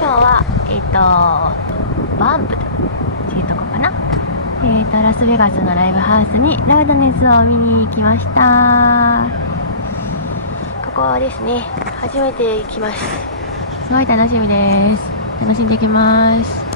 今日はバンプっていうとこかな。ラスベガスのライブハウスにラウドネスを見に行きました。ここはですね、初めて行きます。すごい楽しみです。楽しんできます。。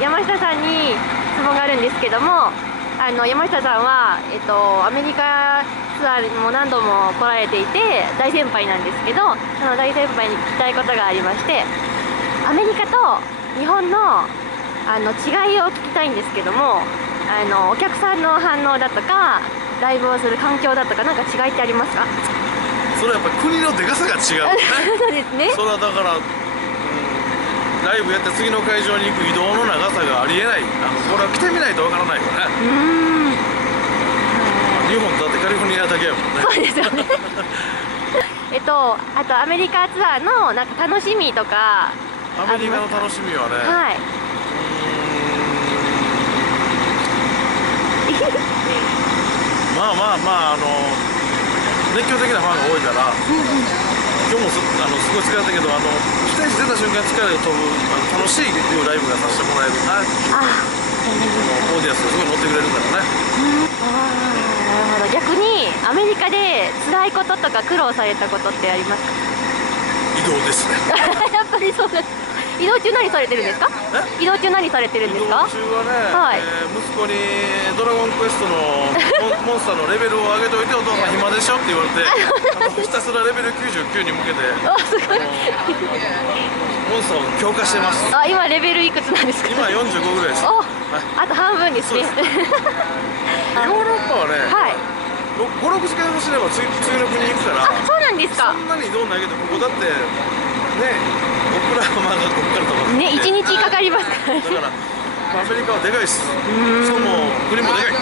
山下さんに質問があるんですけども、山下さんは、アメリカツアーにも何度も来られていて大先輩なんですけど、その大先輩に聞きたいことがありまして、アメリカと日本の違いを聞きたいんですけども、お客さんの反応だとかライブをする環境だとか、なんか違いってありますか？それはやっぱり国のでかさが違うね。そうですね。それはだから、ライブやって次の会場に行く移動の長さがありえない。これは来てみないとわからないよね。日本だってカリフォルニアだけやもんね。そうですよね。あとアメリカツアーのなんか楽しみとか。アメリカの楽しみはね、はい。まあ熱狂的なファンが多いから、今日もすごい疲れたけど、ステージ出た瞬間疲れが飛ぶ楽しいライブがさせてもらえるなっていう、オーディエンスがすごい乗ってくれるからね。なるほど。逆にアメリカで辛いこととか苦労されたことってありますか？移動ですね。やっぱりそうです。移動中何されてるんですか？移動中何されてるんですか？移動中はね、息子にドラゴンクエストのモンスターのレベルを上げておいて、お父さん暇でしょって言われて、ひたすらレベル99に向けてすごい。モンスターを強化してます。今レベルいくつなんですか？今45ぐらいです。あと半分ですね。ヨーロッパはね、5、6時間走れば次の国に行くから。そうなんですか。そんなに移動ないけど、ここだってね、僕らはまだここからとかね、1日かかりますからね。だからアメリカはでかいです。しかも国もでかい。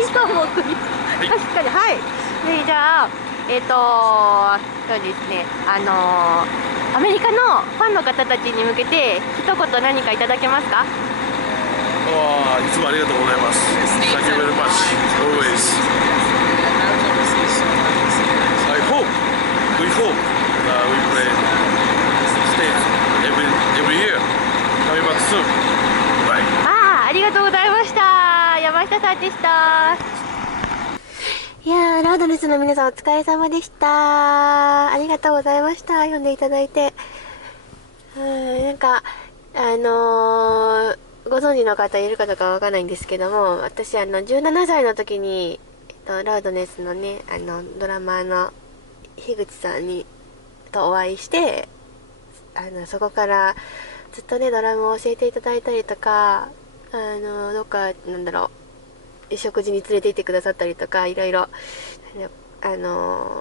しかも国、確かに。はい。じゃあそうですね、アメリカのファンの方たちに向けて一言何かいただけますか？いつもありがとうございます。Thank you very much. Always. I hope, we hope we play stage every year. Coming back soon. Bye. ありがとうございました。山下さんでした。いやー、ラウドネスの皆さんお疲れ様でした。ありがとうございました。読んでいただいて。なんか、ご存知の方いるかどうかわかんないんですけども、私17歳の時に、ラウドネスのね、ドラマーの樋口さんとお会いして、そこからずっとね、ドラムを教えていただいたりとか、どっか、食事に連れて行ってくださったりとか、いろいろ、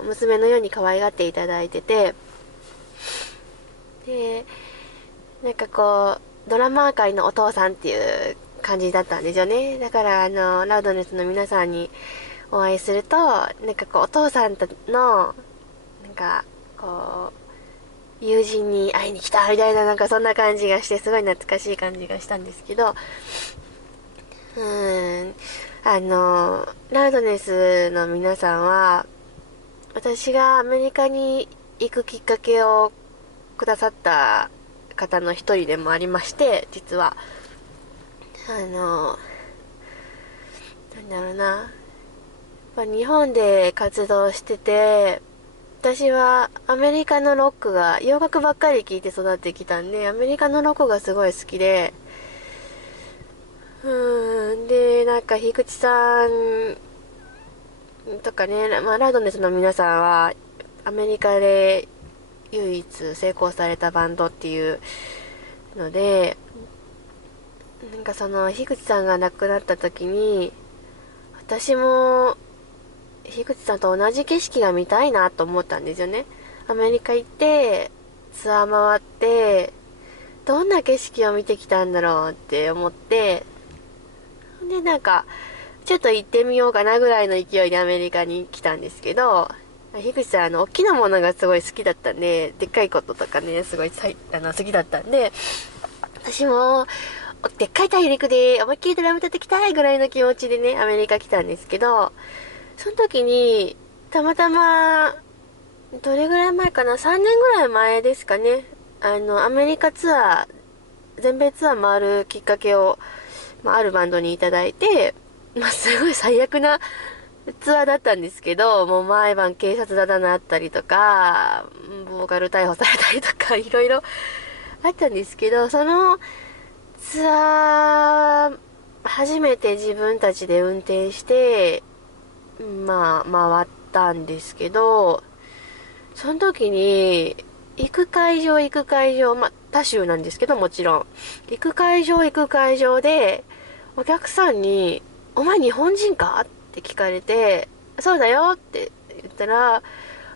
娘のように可愛がっていただいてて、で、なんかこう、ドラマー界のお父さんっていう感じだったんですよね。だからラウドネスの皆さんにお会いすると、なんかこう、お父さんとの、なんか、こう、友人に会いに来たみたいな、なんかそんな感じがして、すごい懐かしい感じがしたんですけど、ラウドネスの皆さんは、私がアメリカに行くきっかけをくださった方の一人でもありまして、実はなんだろうな、やっぱ日本で活動してて、私はアメリカのロックが、洋楽ばっかり聴いて育ってきたんで、アメリカのロックがすごい好きで、で、なんか樋口さんとかね、ラウドネスの皆さんはアメリカで唯一成功されたバンドっていうので、なんかその樋口さんが亡くなった時に、私も樋口さんと同じ景色が見たいなと思ったんですよね。アメリカ行ってツアー回ってどんな景色を見てきたんだろうって思って、でなんかちょっと行ってみようかなぐらいの勢いでアメリカに来たんですけど、樋口さん大きなものがすごい好きだったんで、でっかいこととかねすごい好きだったんで、私もでっかい大陸で思いっきりドラム叩きたいぐらいの気持ちでねアメリカ来たんですけど、その時にたまたまどれぐらい前かな、3年ぐらい前ですかね、アメリカツアー、全米ツアー回るきっかけを、あるバンドにいただいて、すごい最悪なツアーだったんですけど、もう毎晩警察沙汰になったりとか、ボーカル逮捕されたりとか、いろいろあったんですけど、そのツアー、初めて自分たちで運転して、まあ、回ったんですけど、その時に、行く会場、まあ、他州なんですけど、もちろん。行く会場で、お客さんに、お前日本人かって聞かれて、そうだよって言ったら、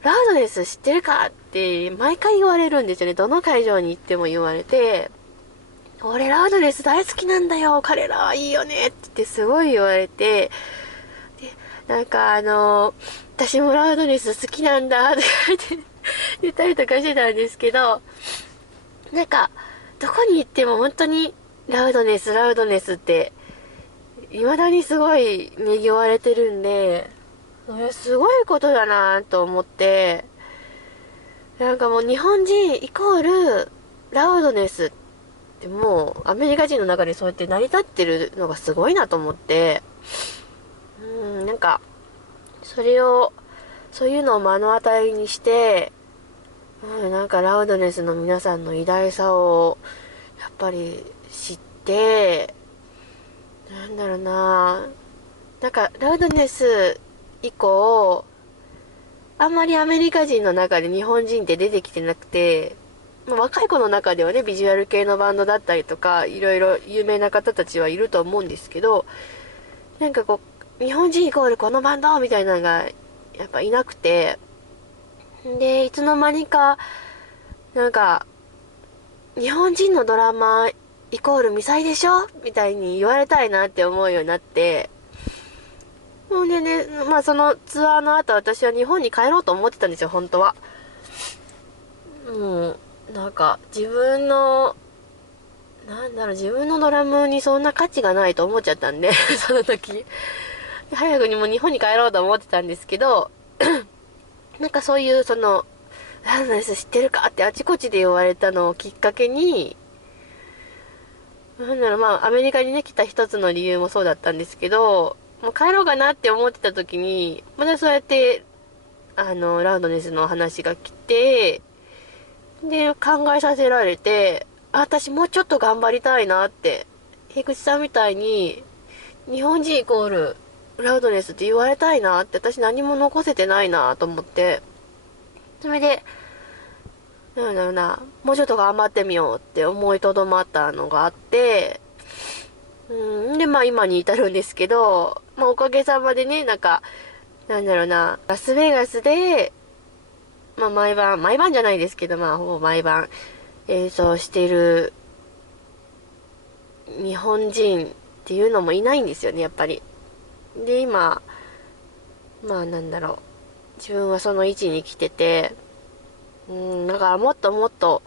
ラウドネス知ってるかって毎回言われるんですよね。どの会場に行っても言われて、俺ラウドネス大好きなんだよ、彼らはいいよねって言ってすごい言われて、で、なんか私もラウドネス好きなんだとか言ったりとかしてたんですけど、なんか、どこに行っても本当にラウドネスって、未だにすごいねぎわれてるんで、それすごいことだなと思って、なんかもう日本人イコールラウドネスってもうアメリカ人の中でそうやって成り立ってるのがすごいなと思って、なんか、そういうのを目の当たりにして、なんかラウドネスの皆さんの偉大さをやっぱり知って、なんだろうな、なんかラウドネス以降、あんまりアメリカ人の中で日本人って出てきてなくて、若い子の中ではね、ビジュアル系のバンドだったりとか、いろいろ有名な方たちはいると思うんですけど、なんかこう、日本人イコールこのバンドみたいなのが、やっぱいなくて、で、いつの間にか、なんか、日本人のドラマイコールミサイでしょみたいに言われたいなって思うようになって、もうね、まあそのツアーの後私は日本に帰ろうと思ってたんですよ、本当は。もう、なんか自分のドラムにそんな価値がないと思っちゃったんで、その時。早くにもう日本に帰ろうと思ってたんですけど、なんかそういうラウドネス知ってるかってあちこちで言われたのをきっかけに、アメリカにね、来た一つの理由もそうだったんですけど、もう帰ろうかなって思ってた時に、またそうやって、ラウドネスの話が来て、で、考えさせられて、私もうちょっと頑張りたいなって、樋口さんみたいに、日本人イコール、ラウドネスって言われたいなって、私何も残せてないなと思って、それで、もうちょっと頑張ってみようって思いとどまったのがあって、で、今に至るんですけど、おかげさまでね、ラスベガスで、毎晩じゃないですけど、ほぼ毎晩演奏してる日本人っていうのもいないんですよね、やっぱり。で、今、自分はその位置に来てて、だからもっともっと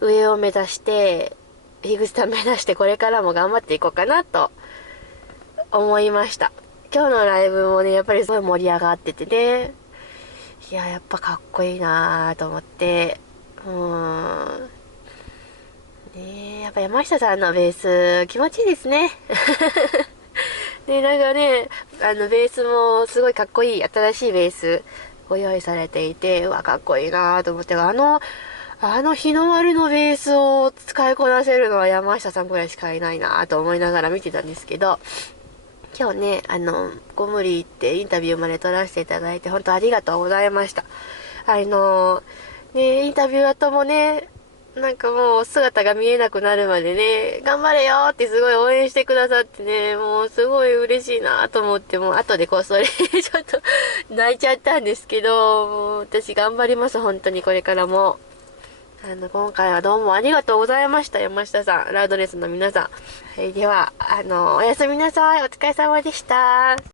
上を目指して、樋口さん目指してこれからも頑張っていこうかなと思いました。今日のライブもね、やっぱりすごい盛り上がっててね。いや、やっぱかっこいいなぁと思って。やっぱ山下さんのベース気持ちいいですね。で、なんかね、ベースもすごいかっこいい新しいベースご用意されていて、うわ、かっこいいなと思って、日の丸のベースを使いこなせるのは山下さんくらいしかいないなと思いながら見てたんですけど、今日ね、ご無理言ってインタビューまで撮らせていただいて、本当ありがとうございました。インタビュー後もね、なんかもう姿が見えなくなるまでね、頑張れよってすごい応援してくださってね、もうすごい嬉しいなと思って、もう後でこっそりちょっと泣いちゃったんですけど、もう私頑張ります、本当にこれからも。今回はどうもありがとうございました、山下さん、ラウドネスの皆さん。はい、では、おやすみなさい。お疲れ様でした。